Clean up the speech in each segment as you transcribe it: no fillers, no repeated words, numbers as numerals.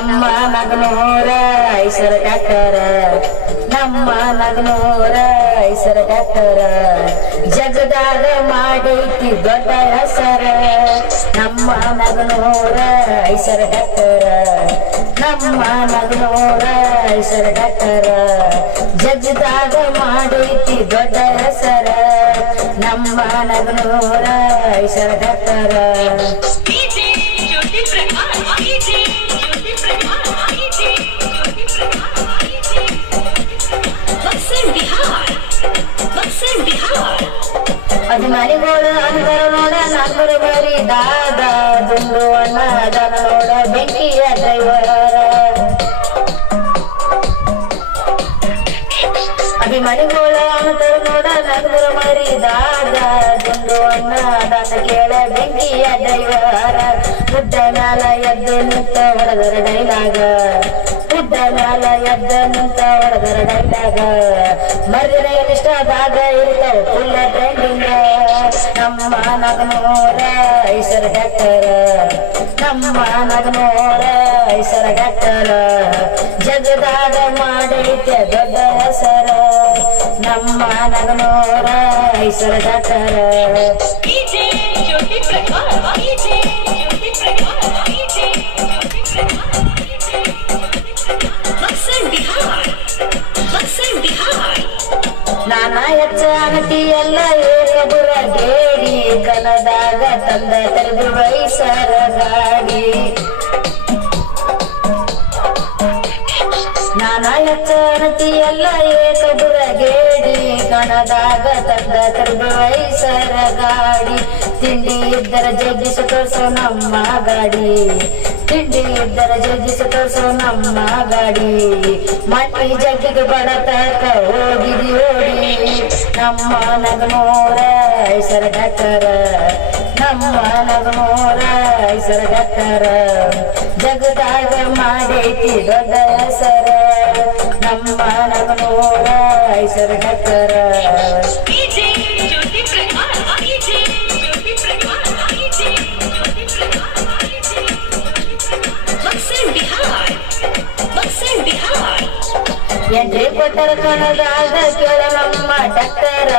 ನಮ್ಮ ನಗನೂರ ಐಸರ ಡಾಕ್ಟರ ನಮ್ಮ ನಗನೂರ ಐಸರ ಡಾಕ್ಟರ ಜಗದಾಗ ಮಾಡೈತಿ ದೊಡ್ಡ ಹೆಸರ ನಮ್ಮ ನಗನೂರ ಐಸರ ಡಾಕ್ಟರ ನಮ್ಮ ನಗನೂರ ಐಸರ ಡಾಕ್ಟರ ಜಗದಾಗ ಮಾಡೈತಿ ದೊಡ್ಡ ಹೆಸರ ನಮ್ಮ ನಗನೂರ ಐಸರ ಡಾಕ್ಟರ ಅಭಿಮಾನಿಗಳು ಅಂತರ ನೋಡ ನಾಲ್ಕರ ಬರಿ ದಾದ ದುಂಡು ಅಣ್ಣ ಅದನ ನೋಡ ಬೆಂಕಿಯ ಡ್ರೈವರ ಅಭಿಮಾನಿಗಳು ಅಂತರ ನೋಡ ನಾಲ್ಕರ ಬರಿ ದಾದ ದುಂಡು ಅಣ್ಣ ಅದನ ಕೇಳ ಬೆಂಕಿಯ ಡ್ರೈವರ ಗುಡ್ಡ ಮ್ಯಾಲ ಎದ್ದು ನಿಂತ ಹೊಡೆದರ ಡೈಲಾಗ ಗುಡ್ಡ ಮ್ಯಾಲ ಎದ್ದ ನಿಂತ ಹೊಡೆದರ ಡೈಲಾಗ ಮರ್ದಿನ ಇಷ್ಟದಾಗ ಇರ್ತಾವ ಫುಲ್ಲ ಟ್ರೆಂಡಿಂಗ ನಮ್ಮ ನಗನೂರ ಐಸರ ಡಾಕ್ಟರ ನಮ್ಮ ನಗನೂರ ಐಸರ ಡಾಕ್ಟರ ಜಗದಾಗ ಮಾಡೈತೆ ದೊಡ್ಡ ಹೆಸರ ನಮ್ಮ ನಗನೂರ ಐಸರ ಡಾಕ್ಟರ ನಾನಾ ಹೆಚ್ಚ ಅನತಿ ಎಲ್ಲ ಏಕಬುರ ಗೇಡಿ ಕನದಾಗ ತಂದ ತರದು ವೈಸರ ಗಾಡಿ ನಾನಾ ಹೆಚ್ಚ ಅನತಿ ಎಲ್ಲ ಏಕಬುರ ಗೇಡಿ ಕಣದಾಗ ತಂದ ತರದು ವೈಸರ ಗಾಡಿ ತಿಂಡಿ ಇದ್ದರ ಜಗ್ಗಿಸಿ ತೋರ್ಸೋ ನಮ್ಮ ಗಾಡಿ ತಿಂಡಿ ಇದ್ದರ ಜಗ್ಗಿಸಿ ತೋರ್ಸೋ ನಮ್ಮ ಗಾಡಿ ಮಟ್ಟಿ ಜಗ್ಗಿಗೆ ಬಡತಕ ಹೋಗಿದಿ ಓಡಿ ನಮ್ಮ ನಗನೂರ ಐಸರ ಡಾಕ್ಟರ ನಮ್ಮ ನಗನೂರ ಐಸರ ಡಾಕ್ಟರ ಜಗದಾಗ ಮಾಡೈತಿ ದೊಡ್ಡ ಹೆಸರ ನಮ್ಮ ನಗನೂರ ಐಸರ ಡಾಕ್ಟರ ಎಂಟ್ರಿ ಕೊಟ್ಟರ ಕಣದಾಗ ಕೇಳ ನಮ್ಮ ಡಾಕ್ಟರ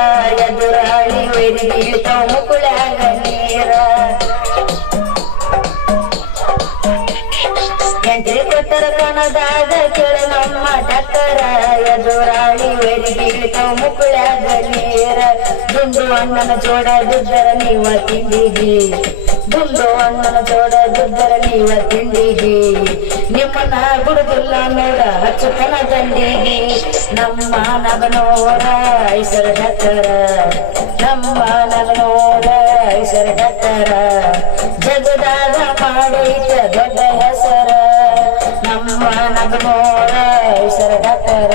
ಎದುರಾಳಿ ವೈರಿ ಬೀಳ್ತಾವ ಮುಕುಳಾಗ ನೀರ ಎಂಟ್ರಿ ಕೊಟ್ಟರ ಕಣದಾಗ ಕೇಳ ನಮ್ಮ ಡಾಕ್ಟರ ಎದುರಾಳಿ ವೈರಿ ಬೀಳ್ತಾವ ಮುಕುಳಾಗ ನೀರ ದುಂಡು ಅಣ್ಣನ ಜೋಡ ಬಿದ್ದರ ನೀವ ತಿಂಡಿಗಿ ದುಂಡು ಅಣ್ಣನ ಜೋಡ ಬಿದ್ದರ ನೀವ ತಿಂಡಿಗಿ ನಿಮ್ಮನ್ನ ಬಿಡುದಿಲ್ಲ ನೋಡ ಹಚ್ಚುತನ ದಂಡಿಗಿ ನಮ್ಮ ನಗನೂರ ಐಸರ ಡಾಕ್ಟರ ನಮ್ಮ ನಗನೂರ ಐಸರ ಡಾಕ್ಟರ ಜಗದಾಗ ಮಾಡೈತ ದೊಡ್ಡ ಹೆಸರ ನಮ್ಮ ನಗನೂರ ಐಸರ ಡಾಕ್ಟರ